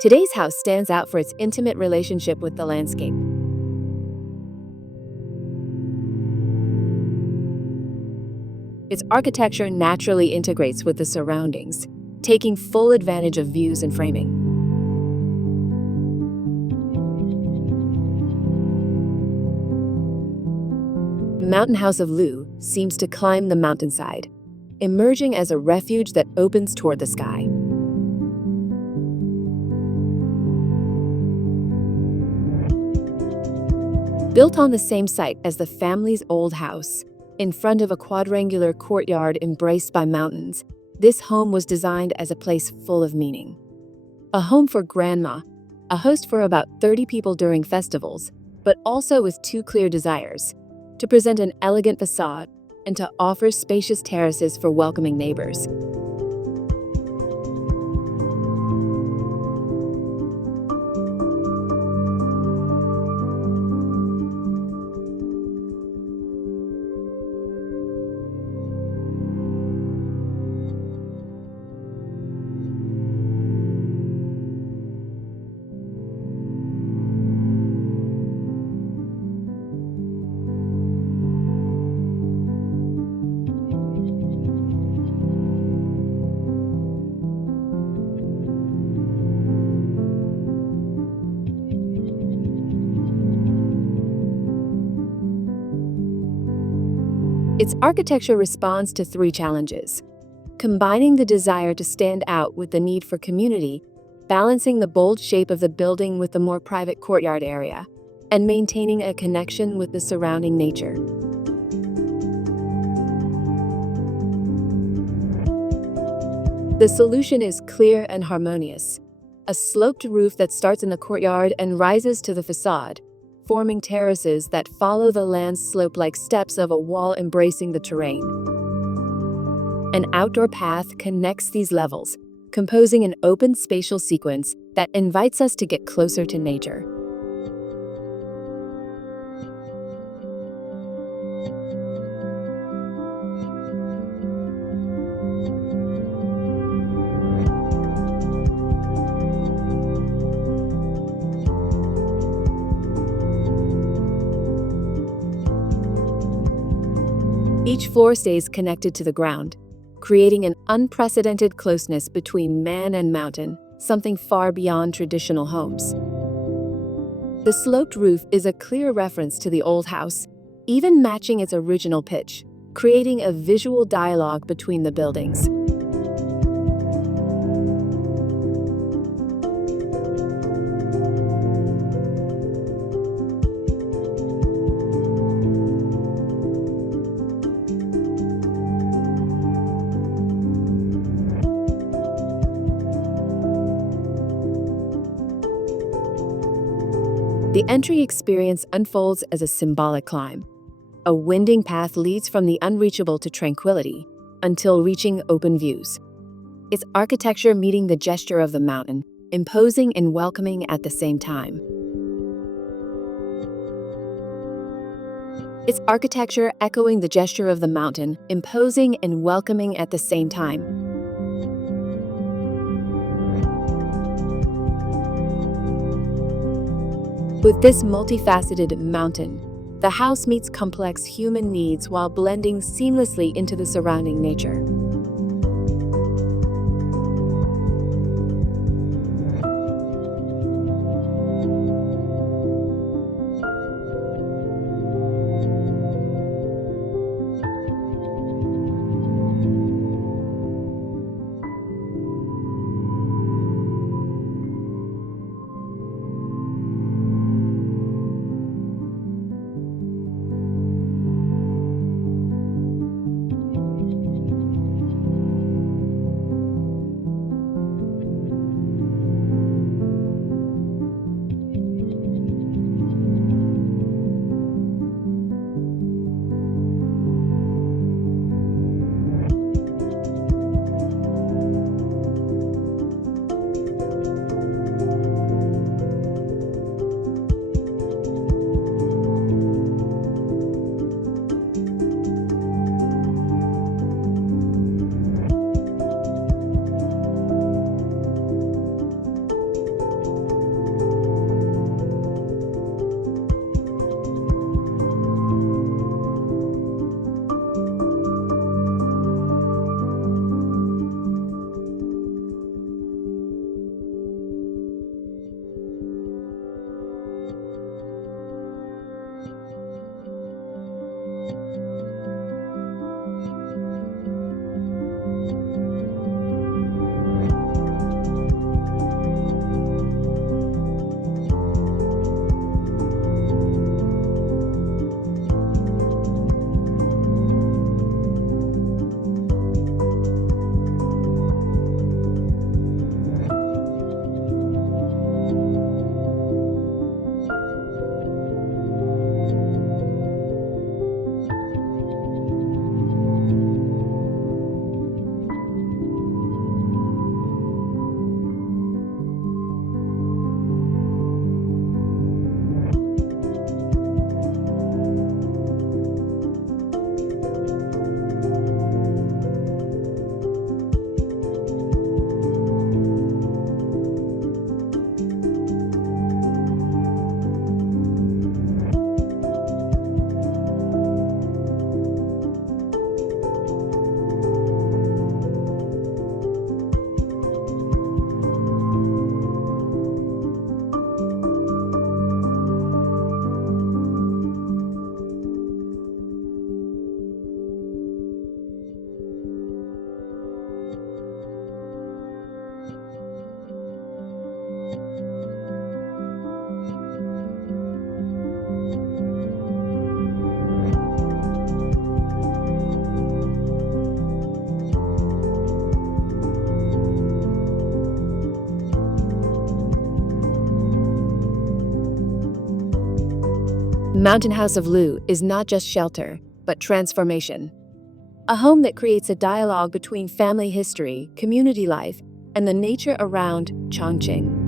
Today's house stands out for its intimate relationship with the landscape. Its architecture naturally integrates with the surroundings, taking full advantage of views and framing. Mountain House of Lew seems to climb the mountainside, emerging as a refuge that opens toward the sky. Built on the same site as the family's old house, in front of a quadrangular courtyard embraced by mountains, this home was designed as a place full of meaning. A home for grandma, a host for about 30 people during festivals, but also with two clear desires: to present an elegant facade and to offer spacious terraces for welcoming neighbors. Its architecture responds to three challenges: combining the desire to stand out with the need for community, balancing the bold shape of the building with the more private courtyard area, and maintaining a connection with the surrounding nature. The solution is clear and harmonious: a sloped roof that starts in the courtyard and rises to the facade, forming terraces that follow the land's slope like steps of a wall embracing the terrain. An outdoor path connects these levels, composing an open spatial sequence that invites us to get closer to nature. Each floor stays connected to the ground, creating an unprecedented closeness between man and mountain, something far beyond traditional homes. The sloped roof is a clear reference to the old house, even matching its original pitch, creating a visual dialogue between the buildings. The entry experience unfolds as a symbolic climb. A winding path leads from the unreachable to tranquility, until reaching open views. Its architecture meeting the gesture of the mountain, imposing and welcoming at the same time. Its architecture echoing the gesture of the mountain, imposing and welcoming at the same time. With this multifaceted mountain, the house meets complex human needs while blending seamlessly into the surrounding nature. Mountain House of Lew is not just shelter, but transformation. A home that creates a dialogue between family history, community life, and the nature around Chongqing.